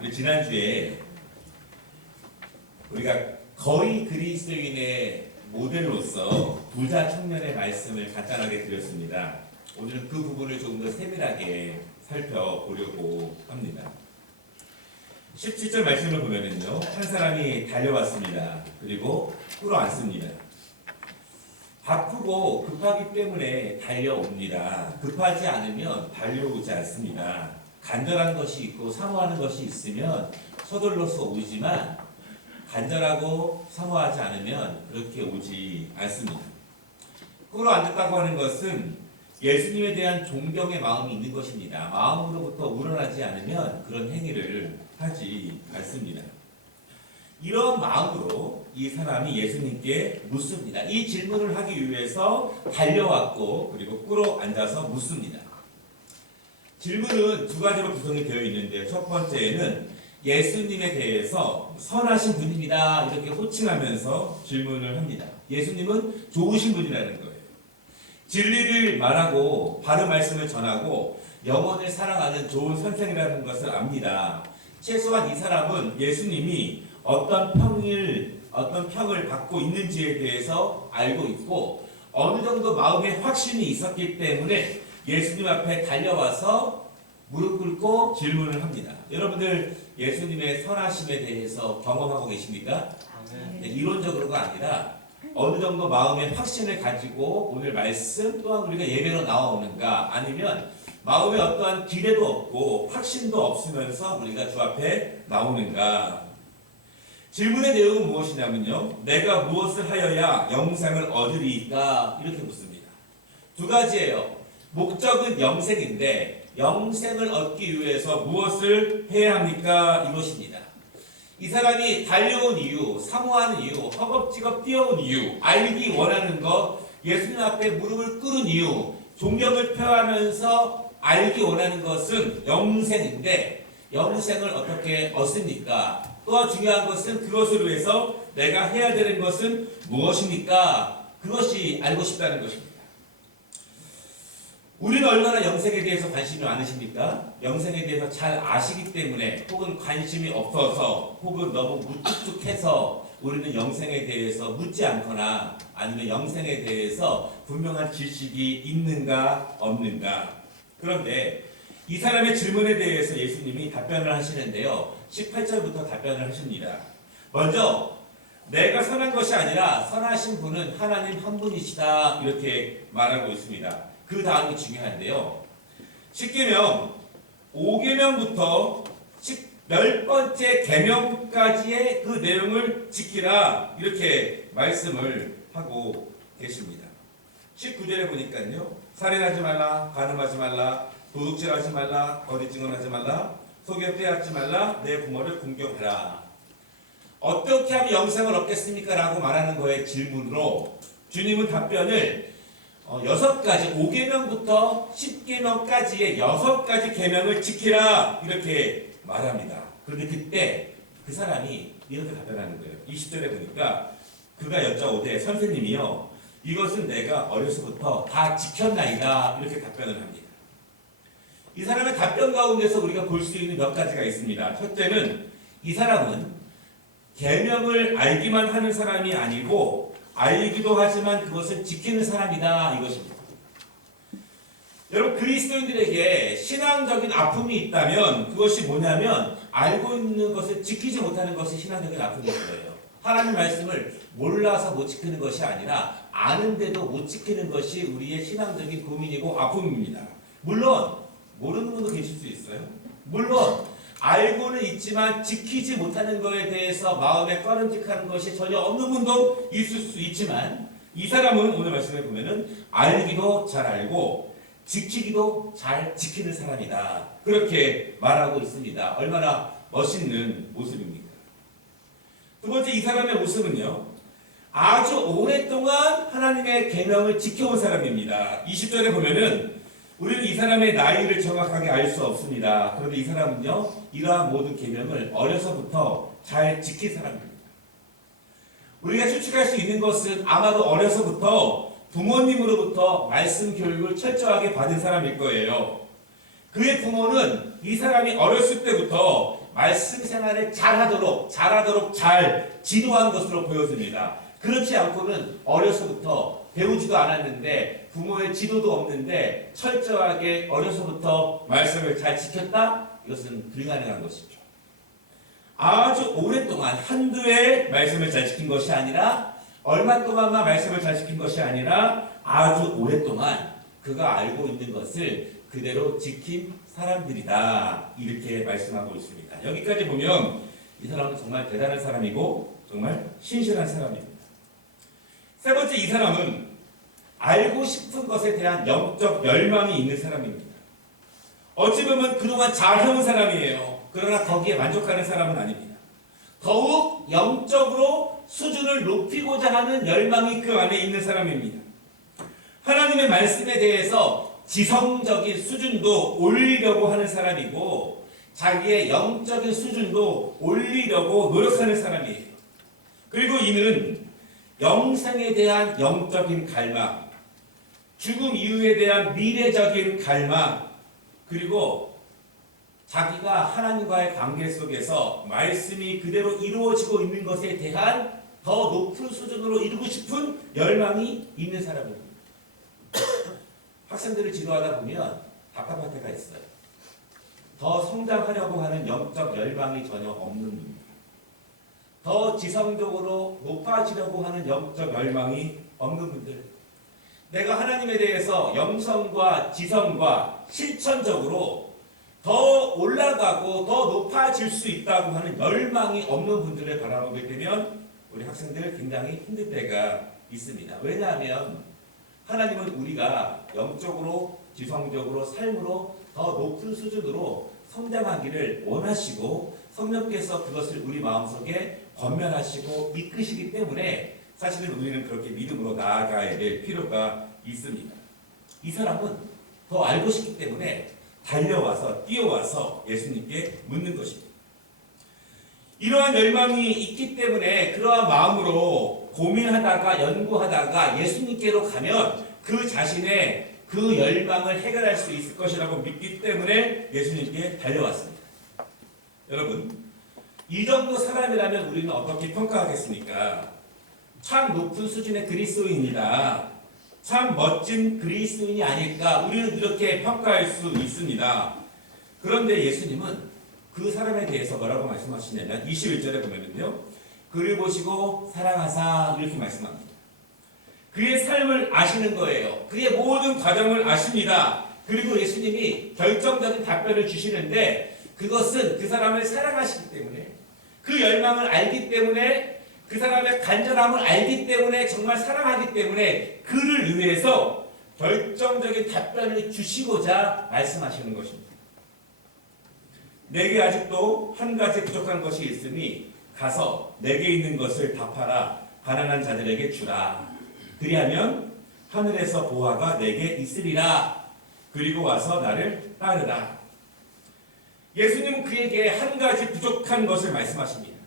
우리 지난주에 우리가 거의 그리스도인의 모델로서 부자 청년의 말씀을 간단하게 드렸습니다. 오늘은 그 부분을 조금 더 세밀하게 살펴보려고 합니다. 17절 말씀을 보면은요, 한 사람이 달려왔습니다. 그리고 끌어안습니다. 바쁘고 급하기 때문에 달려옵니다. 급하지 않으면 달려오지 않습니다. 간절한 것이 있고 사모하는 것이 있으면 서둘러서 오지만 간절하고 사모하지 않으면 그렇게 오지 않습니다. 끌어안는다고 하는 것은 예수님에 대한 존경의 마음이 있는 것입니다. 마음으로부터 우러나지 않으면 그런 행위를 하지 않습니다. 이런 마음으로 이 사람이 예수님께 묻습니다. 이 질문을 하기 위해서 달려왔고 그리고 끌어앉아서 묻습니다. 질문은 두 가지로 구성이 되어 있는데, 첫 번째는 예수님에 대해서 선하신 분입니다 이렇게 호칭하면서 질문을 합니다. 예수님은 좋으신 분이라는 거예요. 진리를 말하고 바른 말씀을 전하고 영혼을 사랑하는 좋은 선생이라는 것을 압니다. 최소한 이 사람은 예수님이 어떤 평을 받고 있는지에 대해서 알고 있고 어느 정도 마음의 확신이 있었기 때문에 예수님 앞에 달려와서 무릎 꿇고 질문을 합니다. 여러분들 예수님의 선하심에 대해서 경험하고 계십니까? 네, 이론적으로가 아니라 어느 정도 마음의 확신을 가지고 오늘 말씀 또한 우리가 예배로 나오는가, 아니면 마음에 어떠한 기대도 없고 확신도 없으면서 우리가 주 앞에 나오는가. 질문의 내용은 무엇이냐면요, 내가 무엇을 하여야 영생을 얻으리이까 이렇게 묻습니다. 두 가지예요. 목적은 영생인데 영생을 얻기 위해서 무엇을 해야 합니까? 이것입니다. 이 사람이 달려온 이유, 사모하는 이유, 허겁지겁 뛰어온 이유, 알기 원하는 것, 예수님 앞에 무릎을 꿇은 이유, 존경을 표하면서 알기 원하는 것은 영생인데 영생을 어떻게 얻습니까? 또한 중요한 것은 그것을 위해서 내가 해야 되는 것은 무엇입니까? 그것이 알고 싶다는 것입니다. 우리는 얼마나 영생에 대해서 관심이 많으십니까? 영생에 대해서 잘 아시기 때문에, 혹은 관심이 없어서, 혹은 너무 무뚝뚝해서 우리는 영생에 대해서 묻지 않거나 아니면 영생에 대해서 분명한 지식이 있는가 없는가. 그런데 이 사람의 질문에 대해서 예수님이 답변을 하시는데요, 18절부터 답변을 하십니다. 먼저 내가 선한 것이 아니라 선하신 분은 하나님 한 분이시다 이렇게 말하고 있습니다. 그 다음이 중요한데요, 10계명 5계명부터 10번째 계명까지의 그 내용을 지키라 이렇게 말씀을 하고 계십니다. 19절에 보니까요, 살인하지 말라, 간음하지 말라, 도둑질하지 말라, 거짓 증언하지 말라, 속여 빼앗지 말라, 내 부모를 공경하라. 어떻게 하면 영생을 얻겠습니까? 라고 말하는 거에 질문으로 주님은 답변을 6가지, 5계명부터 10계명까지의 6가지 계명을 지키라 이렇게 말합니다. 그런데 그때 그 사람이 이렇게 답변하는 거예요. 20절에 보니까 그가 여쭤오되 선생님이요, 이것은 내가 어려서부터 다 지켰나이다 이렇게 답변을 합니다. 이 사람의 답변 가운데서 우리가 볼 수 있는 몇 가지가 있습니다. 첫째는 이 사람은 계명을 알기만 하는 사람이 아니고 알기도 하지만 그것을 지키는 사람이다 이것입니다. 여러분, 그리스도인들에게 신앙적인 아픔이 있다면 그것이 뭐냐면 알고 있는 것을 지키지 못하는 것이 신앙적인 아픔일 거예요. 하나님의 말씀을 몰라서 못 지키는 것이 아니라 아는데도 못 지키는 것이 우리의 신앙적인 고민이고 아픔입니다. 물론 모르는 분도 계실 수 있어요. 물론 알고는 있지만 지키지 못하는 것에 대해서 마음에 꺼림직하는 것이 전혀 없는 분도 있을 수 있지만, 이 사람은 오늘 말씀에 보면은 알기도 잘 알고 지키기도 잘 지키는 사람이다 그렇게 말하고 있습니다. 얼마나 멋있는 모습입니까? 두 번째, 이 사람의 모습은요, 아주 오랫동안 하나님의 계명을 지켜온 사람입니다. 20절에 보면은 우리는 이 사람의 나이를 정확하게 알 수 없습니다. 그런데 이 사람은요, 이러한 모든 계명을 어려서부터 잘 지킨 사람입니다. 우리가 추측할 수 있는 것은 아마도 어려서부터 부모님으로부터 말씀 교육을 철저하게 받은 사람일 거예요. 그의 부모는 이 사람이 어렸을 때부터 말씀 생활을 잘하도록 잘 지도한 것으로 보여집니다. 그렇지 않고는 어려서부터 배우지도 않았는데 부모의 지도도 없는데 철저하게 어려서부터 말씀을 잘 지켰다? 이것은 불가능한 것이죠. 아주 오랫동안 한두 해 말씀을 잘 지킨 것이 아니라 얼마 동안만 말씀을 잘 지킨 것이 아니라 아주 오랫동안 그가 알고 있는 것을 그대로 지킨 사람들이다. 이렇게 말씀하고 있습니다. 여기까지 보면 이 사람은 정말 대단한 사람이고 정말 신실한 사람입니다. 세 번째, 이 사람은 알고 싶은 것에 대한 영적 열망이 있는 사람입니다. 어찌 보면 그동안 잘 해온 사람이에요. 그러나 거기에 만족하는 사람은 아닙니다. 더욱 영적으로 수준을 높이고자 하는 열망이 그 안에 있는 사람입니다. 하나님의 말씀에 대해서 지성적인 수준도 올리려고 하는 사람이고 자기의 영적인 수준도 올리려고 노력하는 사람이에요. 그리고 이는 영생에 대한 영적인 갈망, 죽음 이후에 대한 미래적인 갈망, 그리고 자기가 하나님과의 관계 속에서 말씀이 그대로 이루어지고 있는 것에 대한 더 높은 수준으로 이루고 싶은 열망이 있는 사람입니다. 학생들을 지도하다 보면 답답할 때가 있어요. 더 성장하려고 하는 영적 열망이 전혀 없는 분입니다. 더 지성적으로 높아지려고 하는 영적 열망이 없는 분들, 내가 하나님에 대해서 영성과 지성과 실천적으로 더 올라가고 더 높아질 수 있다고 하는 열망이 없는 분들을 바라보게 되면 우리 학생들 굉장히 힘들 때가 있습니다. 왜냐하면 하나님은 우리가 영적으로 지성적으로 삶으로 더 높은 수준으로 성장하기를 원하시고 성령께서 그것을 우리 마음속에 권면하시고 이끄시기 때문에 사실은 우리는 그렇게 믿음으로 나아가야 될 필요가 있습니다. 이 사람은 더 알고 싶기 때문에 달려와서 뛰어와서 예수님께 묻는 것입니다. 이러한 열망이 있기 때문에 그러한 마음으로 고민하다가 연구하다가 예수님께로 가면 그 자신의 그 열망을 해결할 수 있을 것이라고 믿기 때문에 예수님께 달려왔습니다. 여러분, 이 정도 사람이라면 우리는 어떻게 평가하겠습니까? 참 높은 수준의 그리스도인이다. 참 멋진 그리스도인이 아닐까 우리는 이렇게 평가할 수 있습니다. 그런데 예수님은 그 사람에 대해서 뭐라고 말씀하시냐면 21절에 보면은요, 그를 보시고 사랑하사 이렇게 말씀합니다. 그의 삶을 아시는 거예요. 그의 모든 과정을 아십니다. 그리고 예수님이 결정적인 답변을 주시는데 그것은 그 사람을 사랑하시기 때문에, 그 열망을 알기 때문에, 그 사람의 간절함을 알기 때문에, 정말 사랑하기 때문에 그를 위해서 결정적인 답변을 주시고자 말씀하시는 것입니다. 내게 아직도 한 가지 부족한 것이 있으니 가서 내게 있는 것을 다 팔아 가난한 자들에게 주라. 그리하면 하늘에서 보화가 내게 있으리라. 그리고 와서 나를 따르라. 예수님은 그에게 한 가지 부족한 것을 말씀하십니다.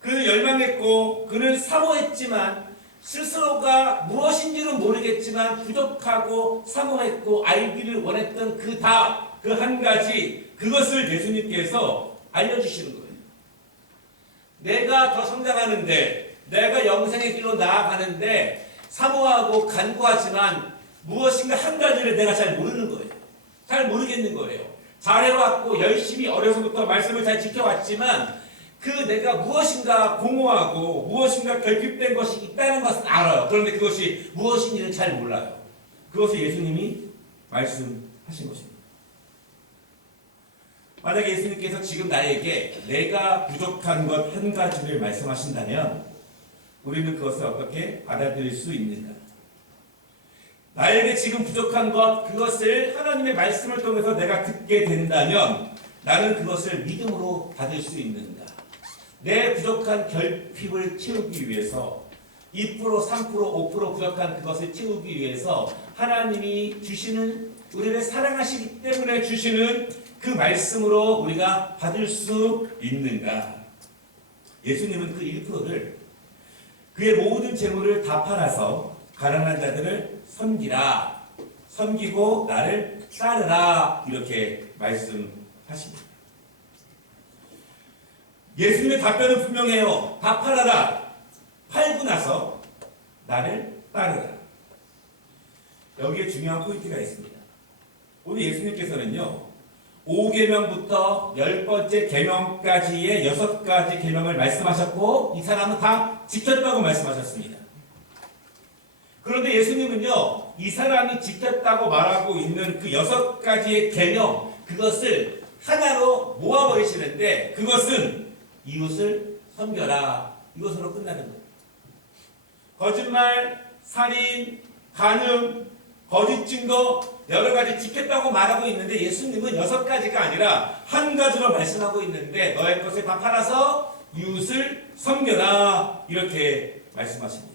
그는 열망했고 그는 사모했지만 스스로가 무엇인지는 모르겠지만 부족하고 사모했고 알기를 원했던 그 한 가지, 그것을 예수님께서 알려주시는 거예요. 내가 더 성장하는데, 내가 영생의 길로 나아가는데 사모하고 간구하지만 무엇인가 한 가지를 내가 잘 모르는 거예요. 잘 모르겠는 거예요. 잘해왔고 열심히 어려서부터 말씀을 잘 지켜왔지만 그 내가 무엇인가 공허하고 무엇인가 결핍된 것이 있다는 것은 알아요. 그런데 그것이 무엇인지는 잘 몰라요. 그것을 예수님이 말씀하신 것입니다. 만약에 예수님께서 지금 나에게 내가 부족한 것 한 가지를 말씀하신다면 우리는 그것을 어떻게 받아들일 수 있는가? 나에게 지금 부족한 것, 그것을 하나님의 말씀을 통해서 내가 듣게 된다면 나는 그것을 믿음으로 받을 수 있는가? 내 부족한 결핍을 채우기 위해서 2%, 3%, 5% 부족한 그것을 채우기 위해서 하나님이 주시는, 우리를 사랑하시기 때문에 주시는 그 말씀으로 우리가 받을 수 있는가? 예수님은 그 1%를, 그의 모든 재물을 다 팔아서 가난한 자들을 섬기라, 섬기고 나를 따르라, 이렇게 말씀하십니다. 예수님의 답변은 분명해요. 다 팔아라. 팔고 나서 나를 따르라. 여기에 중요한 포인트가 있습니다. 오늘 예수님께서는요, 5계명부터 10번째 계명까지의 6가지 계명을 말씀하셨고 이 사람은 다 지켰다고 말씀하셨습니다. 그런데 예수님은요, 이 사람이 지켰다고 말하고 있는 그 6가지의 계명, 그것을 하나로 모아버리시는데 그것은 이웃을 섬겨라, 이것으로 끝나는 거예요. 거짓말, 살인, 간음, 거짓 증거 여러 가지 지켰다고 말하고 있는데 예수님은 6가지가 아니라 한 가지로 말씀하고 있는데 너의 것을 다 팔아서 이웃을 섬겨라, 이렇게 말씀하십니다.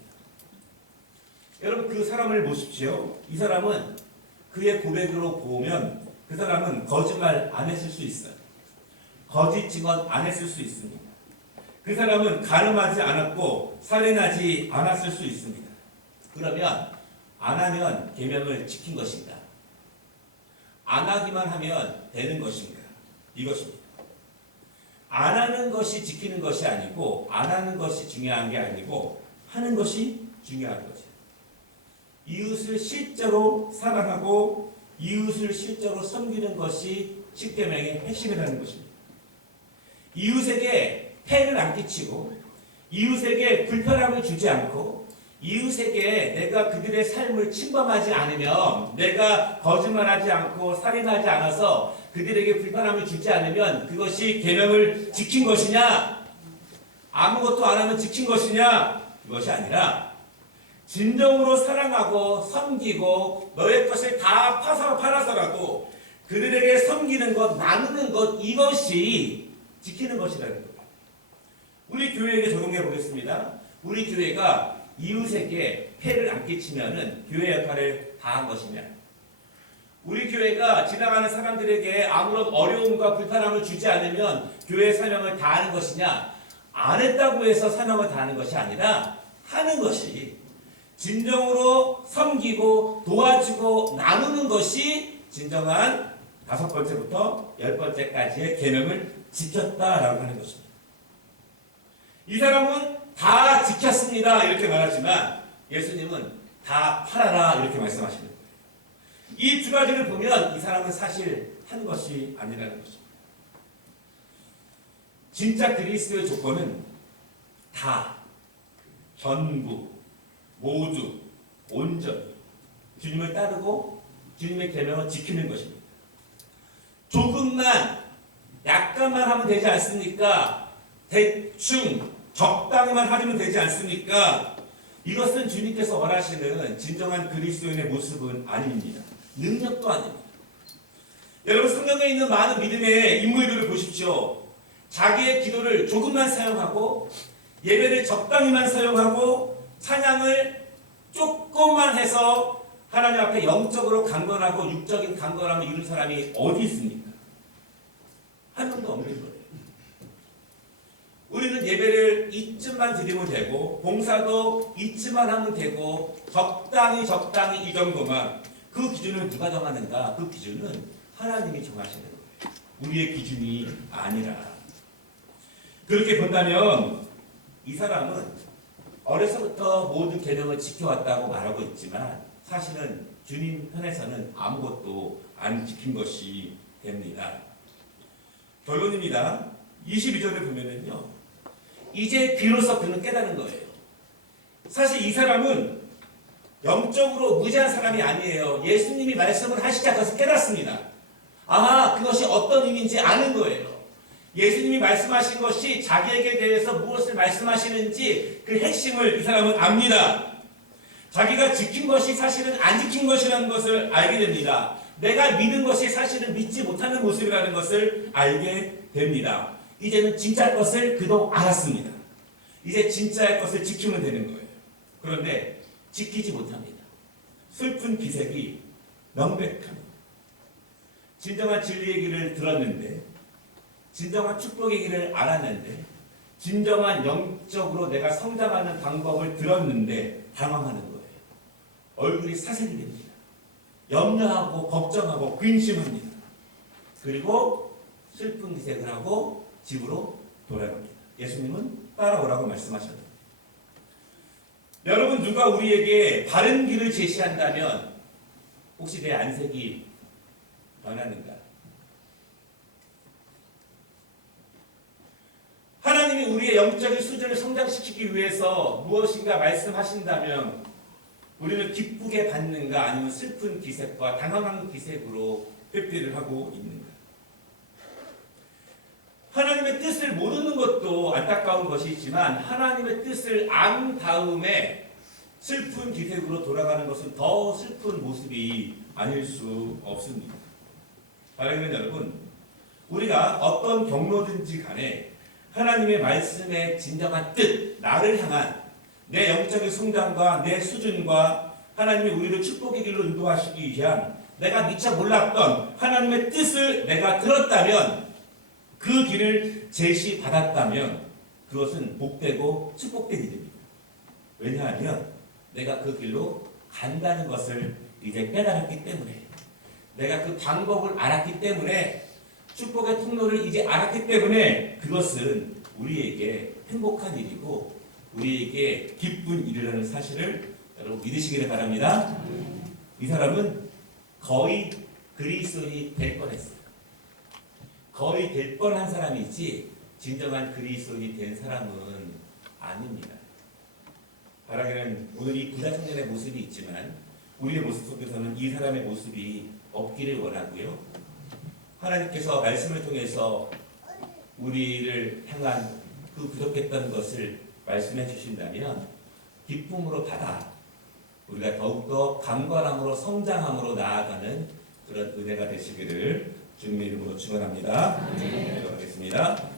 여러분, 그 사람을 보십시오. 이 사람은 그의 고백으로 보면 그 사람은 거짓말 안 했을 수 있어요. 거짓 증언 안 했을 수 있습니다. 그 사람은 간음하지 않았고 살인하지 않았을 수 있습니다. 그러면 안 하면 계명을 지킨 것인가? 안 하기만 하면 되는 것인가? 이것입니다. 안 하는 것이 지키는 것이 아니고 안 하는 것이 중요한 게 아니고 하는 것이 중요한 거죠. 이웃을 실제로 사랑하고 이웃을 실제로 섬기는 것이 십계명의 핵심이라는 것입니다. 이웃에게 폐를 안 끼치고 이웃에게 불편함을 주지 않고 이웃에게 내가 그들의 삶을 침범하지 않으면, 내가 거짓말하지 않고 살인하지 않아서 그들에게 불편함을 주지 않으면 그것이 계명을 지킨 것이냐, 아무것도 안 하면 지킨 것이냐, 그것이 아니라 진정으로 사랑하고 섬기고 너의 것을 다 팔아서라도 그들에게 섬기는 것, 나누는 것, 이것이 지키는 것이라는 거예요. 우리 교회에게 적용해 보겠습니다. 우리 교회가 이웃에게 폐를 안 끼치면은 교회 역할을 다한 것이냐? 우리 교회가 지나가는 사람들에게 아무런 어려움과 불편함을 주지 않으면 교회의 사명을 다하는 것이냐? 안 했다고 해서 사명을 다하는 것이 아니라 하는 것이, 진정으로 섬기고 도와주고 나누는 것이 진정한 5번째부터 10번째까지의 계명을 지켰다라고 하는 것입니다. 이 사람은 다 지켰습니다 이렇게 말하지만 예수님은 다 팔아라 이렇게 말씀하시는 거예요. 이 두 가지를 보면 이 사람은 사실 한 것이 아니라는 것입니다. 진짜 그리스도의 조건은 다, 전부, 모두, 온전히 주님을 따르고 주님의 계명을 지키는 것입니다. 조금만, 약간만 하면 되지 않습니까? 대충 적당히만 하면 되지 않습니까? 이것은 주님께서 원하시는 진정한 그리스도인의 모습은 아닙니다. 능력도 아닙니다. 여러분, 성경에 있는 많은 믿음의 인물들을 보십시오. 자기의 기도를 조금만 사용하고 예배를 적당히만 사용하고 찬양을 조금만 해서 하나님 앞에 영적으로 강건하고 육적인 강건함을 이룬 사람이 어디 있습니까? 한 명도 없는 거예요. 우리는 예배를 이쯤만 드리면 되고 봉사도 이쯤만 하면 되고 적당히 이 정도만. 그 기준을 누가 정하는가? 그 기준은 하나님이 정하시는 거예요. 우리의 기준이 아니라. 그렇게 본다면 이 사람은 어려서부터 모든 계명을 지켜왔다고 말하고 있지만 사실은 주님 편에서는 아무것도 안 지킨 것이 됩니다. 결론입니다. 22절을 보면은요, 이제 비로소 그는 깨달은 거예요. 사실 이 사람은 영적으로 무지한 사람이 아니에요. 예수님이 말씀을 하시자 그것을 깨닫습니다. 아하, 그것이 어떤 의미인지 아는 거예요. 예수님이 말씀하신 것이 자기에게 대해서 무엇을 말씀하시는지 그 핵심을 이 사람은 압니다. 자기가 지킨 것이 사실은 안 지킨 것이라는 것을 알게 됩니다. 내가 믿는 것이 사실은 믿지 못하는 모습이라는 것을 알게 됩니다. 이제는 진짜 것을 그도 알았습니다. 이제 진짜의 것을 지키면 되는 거예요. 그런데 지키지 못합니다. 슬픈 기색이 명백합니다. 진정한 진리의 길을 들었는데, 진정한 축복의 길을 알았는데, 진정한 영적으로 내가 성장하는 방법을 들었는데 당황하는 거예요. 얼굴이 사색이 됩니다. 염려하고 걱정하고 근심합니다. 그리고 슬픈 기색을 하고 집으로 돌아갑니다. 예수님은 따라오라고 말씀하셨다. 여러분, 누가 우리에게 바른 길을 제시한다면 혹시 내 안색이 변하는가? 하나님이 우리의 영적인 수준을 성장시키기 위해서 무엇인가 말씀하신다면 우리는 기쁘게 받는가, 아니면 슬픈 기색과 당황한 기색으로 회피를 하고 있는가? 하나님의 뜻을 모르는 것도 안타까운 것이지만 하나님의 뜻을 안 다음에 슬픈 기색으로 돌아가는 것은 더 슬픈 모습이 아닐 수 없습니다. 사랑하는 여러분, 우리가 어떤 경로든지 간에 하나님의 말씀의 진정한 뜻, 나를 향한 내 영적인 성장과 내 수준과 하나님이 우리를 축복의 길로 인도하시기 위한 내가 미처 몰랐던 하나님의 뜻을 내가 들었다면, 그 길을 제시받았다면 그것은 복되고 축복된 일입니다. 왜냐하면 내가 그 길로 간다는 것을 이제 깨달았기 때문에, 내가 그 방법을 알았기 때문에, 축복의 통로를 이제 알았기 때문에 그것은 우리에게 행복한 일이고 우리에게 기쁜 일이라는 사실을 여러분 믿으시기를 바랍니다. 이 사람은 거의 그리스도인이 될 뻔했어요. 거의 될 뻔한 사람이지 진정한 그리스도인이 된 사람은 아닙니다. 바라기는 오늘 이 부자 청년의 모습이 있지만 우리의 모습 속에서는 이 사람의 모습이 없기를 원하고요. 하나님께서 말씀을 통해서 우리를 향한 그 부족했던 것을 말씀해 주신다면 기쁨으로 받아 우리가 더욱더 강건함으로 성장함으로 나아가는 그런 은혜가 되시기를 주님의 이름으로 축원합니다. 기도하겠습니다.